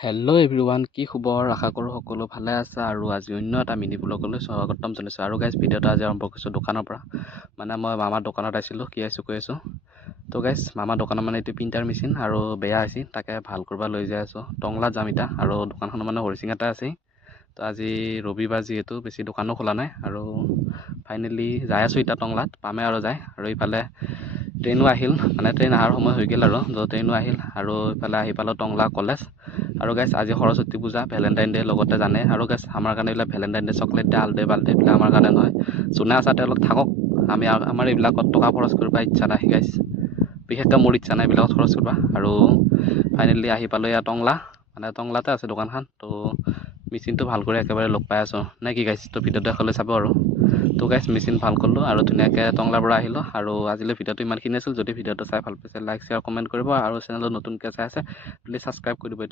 Hello' everyone, কি খবৰ? আশা কৰোঁ সকলো ভালে আছে আৰু আজি অন্য এটা মিনি ব্লগলৈ স্বাগতম জনাইছোঁ। আৰু গাইজ ভিডিঅ'টা আজি আৰম্ভ কৰিছোঁ দোকানৰ পৰা। মানে মই মামাৰ দোকানত আছিলোঁ, কি আছোঁ কৈ আছোঁ। তো গাইজ মামাৰ দোকানত মানে এইটো প্ৰিণ্টাৰ মেচিন আৰু বেয়া হৈছে, তাকে ভাল কৰিব লৈ যাই আছোঁ। টংলাত যাম এতিয়া, আৰু দোকানখন মানে হৰিচিঙাতে আছেই। তো আজি ৰবিবাৰ যিহেতু বেছি দোকানো খোলা নাই, আৰু ফাইনেলি যাই আছোঁ এতিয়া টংলাত, পামে আৰু যায়। আৰু ইফালে ট্ৰেইনো আহিল, মানে ট্ৰেইন অহাৰ সময় হৈ গ'ল আৰু ট্ৰেইনো আহিল। আৰু ইফালে আহি পালোঁ টংলা কলেজ। আৰু গাইজ আজি সৰস্বতী পূজা, ভেলেণ্টাইন ডে লগতে জানে। আৰু গাইজ আমাৰ কাৰণে এইবিলাক ভেলেণ্টাইন ডে চকলেট ডে, আলডে বালডে এইবিলাক আমাৰ কাৰণে নহয়। যোনে আছে তেওঁলোক থাকক, আমাৰ এইবিলাকত টকা খৰচ কৰিব ইচ্ছা নাই গাইজ, বিশেষকৈ মোৰ ইচ্ছা নাই এইবিলাকত খৰচ কৰিব। আৰু ফাইনেলি আহি পালোঁ এয়া টংলা, মানে টংলাতে আছে দোকানখন। তো মেচিনটো ভাল কৰি একেবাৰে লগ পাই আছোঁ নে কি গাইজ? তো ভিডিঅ'টো দেখলৈ চাব আৰু। তো গাইজ মেচিন ভাল কৰিলোঁ আৰু ধুনীয়াকৈ টংলাৰ পৰা আহিলোঁ। আৰু আজিলৈ ভিডিঅ'টো ইমানখিনি আছিল। যদি ভিডিঅ'টো চাই ভাল পাইছে লাইক শ্বেয়াৰ কমেণ্ট কৰিব, আৰু চেনেলত নতুনকৈ চাই আছে প্লিজ ছাবস্ক্ৰাইব কৰি দিব। এতিয়া